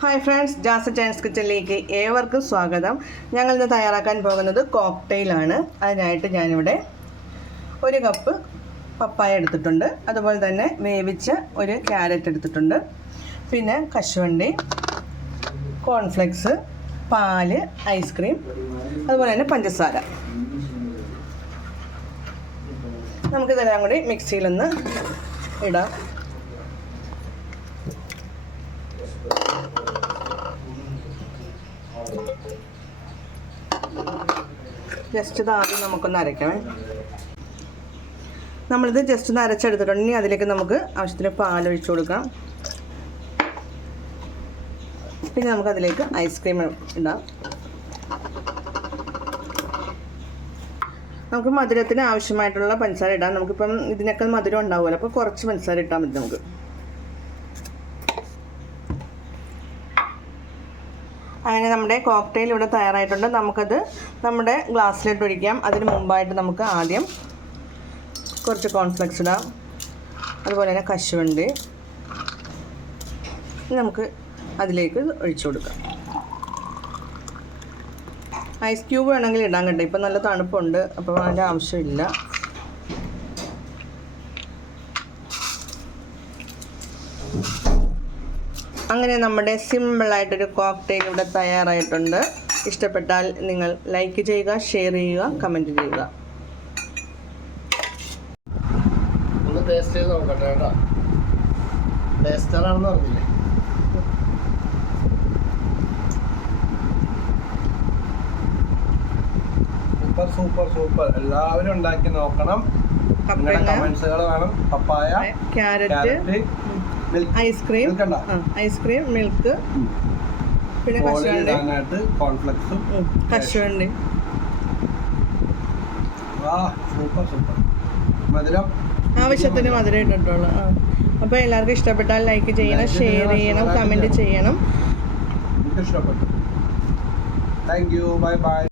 Hi friends, jazz Chinese കിച്ചണിലേക്ക് ഏവർക്കും സ്വാഗതം. ഞങ്ങളിന്ന് തയ്യാറാക്കാൻ പോകുന്നത് കോക്ടെയിലാണ്. അതിനായിട്ട് ഞാനിവിടെ 1 കപ്പ് പപ്പായ എടുത്തിട്ടുണ്ട്. അതുപോലെ തന്നെ വേവിച്ച ഒരു ക്യാരറ്റ് എടുത്തിട്ടുണ്ട്. പിന്നെ കശുവണ്ടി, കോൺഫ്ലെക്സ്, പാല്, ഐസ്ക്രീം, അതുപോലെ തന്നെ പഞ്ചസാര. നമുക്കിതെല്ലാം കൂടി മിക്സിയിലൊന്ന് ഇടാം. ജസ്റ്റ് ഇത് ആദ്യം നമുക്കൊന്ന് അരയ്ക്കണം. നമ്മളിത് ജസ്റ്റ് ഒന്ന് അരച്ചെടുത്തിട്ടുണ്ടെങ്കിൽ അതിലേക്ക് നമുക്ക് ആവശ്യത്തിന് പാലൊഴിച്ച് കൊടുക്കാം. പിന്നെ നമുക്കതിലേക്ക് ഐസ്ക്രീം ഇടാം. നമുക്ക് മധുരത്തിന് ആവശ്യമായിട്ടുള്ള പഞ്ചസാര ഇടാം. നമുക്കിപ്പം ഇതിനൊക്കെ മധുരം ഉണ്ടാവുമല്ലോ, അപ്പോൾ കുറച്ച് പഞ്ചസാര ഇട്ടാൽ മതി നമുക്ക്. അങ്ങനെ നമ്മുടെ കോക്ടെയിൽ ഇവിടെ തയ്യാറായിട്ടുണ്ട്. നമുക്കത് നമ്മുടെ ഗ്ലാസ്സിലിട്ട് ഒഴിക്കാം. അതിന് മുമ്പായിട്ട് നമുക്ക് ആദ്യം കുറച്ച് കോൺഫ്ലെക്സ് ഇടാം. അതുപോലെ തന്നെ കശുവണ്ടി നമുക്ക് അതിലേക്ക് ഒഴിച്ചു കൊടുക്കാം. ഐസ് ക്യൂബ് വേണമെങ്കിൽ ഇടാൻ കേട്ടോ. ഇപ്പം നല്ല തണുപ്പുണ്ട്, അപ്പോൾ അതിൻ്റെ ആവശ്യമില്ല. അങ്ങനെ നമ്മുടെ സിമ്പിളായിട്ടൊരു കോക്ടെയിൽ ഇവിടെ തയ്യാറായിട്ടുണ്ട്. ഇഷ്ടപ്പെട്ടാൽ നിങ്ങൾ ലൈക്ക് ചെയ്യുക, ഷെയർ ചെയ്യുക, കമൻറ്റ് ചെയ്യുക. ഒന്ന് ടേസ്റ്റ് ചെയ്ത് നോക്കട്ടെ കേട്ടോ. ടേസ്റ്ററാണെന്ന് പറഞ്ഞില്ലേ? Super super super. എല്ലാവരും ഉണ്ടാക്കി നോക്കണം. നിങ്ങളുടെ കമന്റ്സുകൾ വേണം. പപ്പായ, ക്യാരറ്റ്, ഐസ്ക്രീം, മിൽക്ക്, പിന്നെ കശുവണ്ടി, കോൺഫ്ലെക്സും കശുവണ്ടി. Super super. മധുരം ആവശ്യത്തിന് മധുരം ഇട്ടിട്ടുള്ളൂ. അപ്പോൾ എല്ലാവർക്കും ഇഷ്ടപ്പെട്ടാൽ ലൈക്ക് ചെയ്യണം, ഷെയർ ചെയ്യണം, കമൻറ്റ് ചെയ്യണം. ഇഷ്ടപ്പെട്ടു. Thank you. Bye bye.